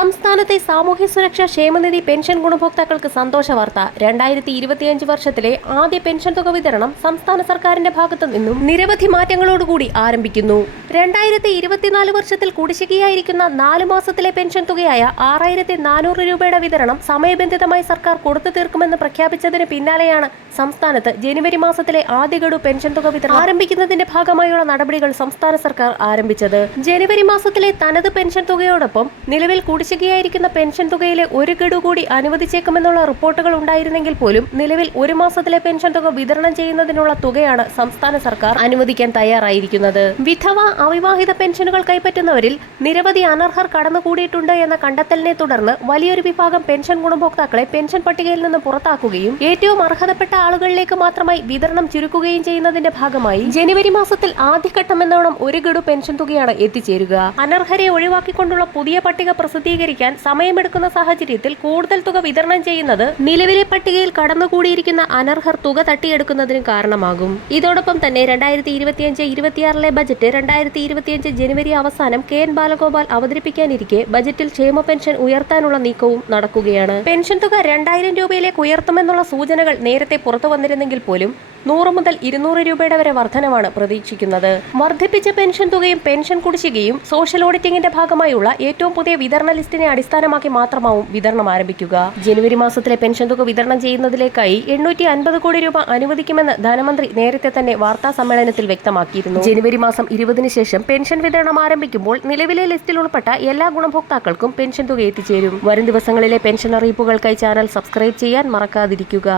സംസ്ഥാനത്തെ സാമൂഹ്യ സുരക്ഷാ ക്ഷേമനിധി പെൻഷൻ ഗുണഭോക്താക്കൾക്ക് സന്തോഷ വാർത്ത. 2025 വർഷത്തിലെ ആദ്യ പെൻഷൻ തുക വിതരണം സംസ്ഥാന സർക്കാരിന്റെ ഭാഗത്തു നിന്നും നിരവധി മാറ്റങ്ങളോടുകൂടി ആരംഭിക്കുന്നു. 2024 വർഷത്തിൽ കുടിശ്ശികയായിരിക്കുന്ന 4 മാസത്തിലെ പെൻഷൻ തുകയായ 6400 രൂപയുടെ വിതരണം സമയബന്ധിതമായി സർക്കാർ കൊടുത്തു തീർക്കുമെന്ന് പ്രഖ്യാപിച്ചതിന് പിന്നാലെയാണ് സംസ്ഥാനത്ത് ജനുവരി മാസത്തിലെ ആദ്യ ഗഡു പെൻഷൻ തുക വിതരണം ആരംഭിക്കുന്നതിന്റെ ഭാഗമായുള്ള നടപടികൾ സംസ്ഥാന സർക്കാർ ആരംഭിച്ചത്. ജനുവരി മാസത്തിലെ തനത് പെൻഷൻ തുകയോടൊപ്പം നിലവിൽ കുടിശ്ശികയായിരിക്കുന്ന പെൻഷൻ തുകയിലെ ഒരു ഗഡു കൂടി അനുവദിച്ചേക്കുമെന്നുള്ള റിപ്പോർട്ടുകൾ ഉണ്ടായിരുന്നെങ്കിൽ പോലും നിലവിൽ ഒരു മാസത്തിലെ പെൻഷൻ തുക വിതരണം ചെയ്യുന്നതിനുള്ള തുകയാണ് സംസ്ഥാന സർക്കാർ അനുവദിക്കാൻ തയ്യാറായിരിക്കുന്നത്. വിധവ, അവിവാഹിത പെൻഷനുകൾ കൈപ്പറ്റുന്നവരിൽ നിരവധി അനർഹർ കടന്നുകൂടിയിട്ടുണ്ട് എന്ന കണ്ടെത്തലിനെ തുടർന്ന് വലിയൊരു വിഭാഗം പെൻഷൻ ഗുണഭോക്താക്കളെ പെൻഷൻ പട്ടികയിൽ നിന്ന് പുറത്താക്കുകയും ഏറ്റവും അർഹതപ്പെട്ട ആളുകളിലേക്ക് മാത്രമായി വിതരണം ചുരുക്കുകയും ചെയ്യുന്നതിന്റെ ഭാഗമായി ജനുവരി മാസത്തിൽ ആദ്യഘട്ടമെന്നോണം ഒരു ഗഡു പെൻഷൻ തുകയാണ് എത്തിച്ചേരുക. അനർഹരെ ഒഴിവാക്കിക്കൊണ്ടുള്ള പുതിയ പട്ടിക പ്രസിദ്ധീകരിക്കാൻ സമയമെടുക്കുന്ന സാഹചര്യത്തിൽ കൂടുതൽ തുക വിതരണം ചെയ്യുന്നത് നിലവിലെ പട്ടികയിൽ കടന്നുകൂടിയിരിക്കുന്ന അനർഹർ തുക തട്ടിയെടുക്കുന്നതിന് കാരണമാകും. ഇതോടൊപ്പം തന്നെ 2025-26 ബജറ്റ് 2025 ജനുവരി അവസാനം KN ബാലഗോപാൽ അവതരിപ്പിക്കാനിരിക്കെ ബജറ്റിൽ ക്ഷേമ പെൻഷൻ ഉയർത്താനുള്ള നീക്കവും നടക്കുകയാണ്. പെൻഷൻ തുക 2000 രൂപയിലേക്ക് ഉയർത്തുമെന്നുള്ള സൂചനകൾ നേരത്തെ പുറത്തു വന്നിരുന്നെങ്കിൽ പോലും 100 മുതൽ 200 രൂപയുടെ വരെ വർധനവാണ് പ്രതീക്ഷിക്കുന്നത്. വർദ്ധിപ്പിച്ച പെൻഷൻ തുകയും പെൻഷൻ കുടിശ്ശികയും സോഷ്യൽ ഓഡിറ്റിംഗിന്റെ ഭാഗമായുള്ള ഏറ്റവും പുതിയ വിതരണ ലിസ്റ്റിനെ അടിസ്ഥാനമാക്കി മാത്രമാവും വിതരണം ആരംഭിക്കുക. ജനുവരി മാസത്തിലെ പെൻഷൻ തുക വിതരണം ചെയ്യുന്നതിലേക്കായി 850 കോടി രൂപ അനുവദിക്കുമെന്ന് ധനമന്ത്രി നേരത്തെ തന്നെ വാർത്താ സമ്മേളനത്തിൽ വ്യക്തമാക്കിയിരുന്നു. ജനുവരി മാസം 20-ന് ശേഷം പെൻഷൻ വിതരണം ആരംഭിക്കുമ്പോൾ നിലവിലെ ലിസ്റ്റിൽ ഉൾപ്പെട്ട എല്ലാ ഗുണഭോക്താക്കൾക്കും പെൻഷൻ തുക എത്തിച്ചേരും. വരും ദിവസങ്ങളിലെ പെൻഷൻ അറിയിപ്പുകൾക്കായി ചാനൽ സബ്സ്ക്രൈബ് ചെയ്യാൻ മറക്കാതിരിക്കുക.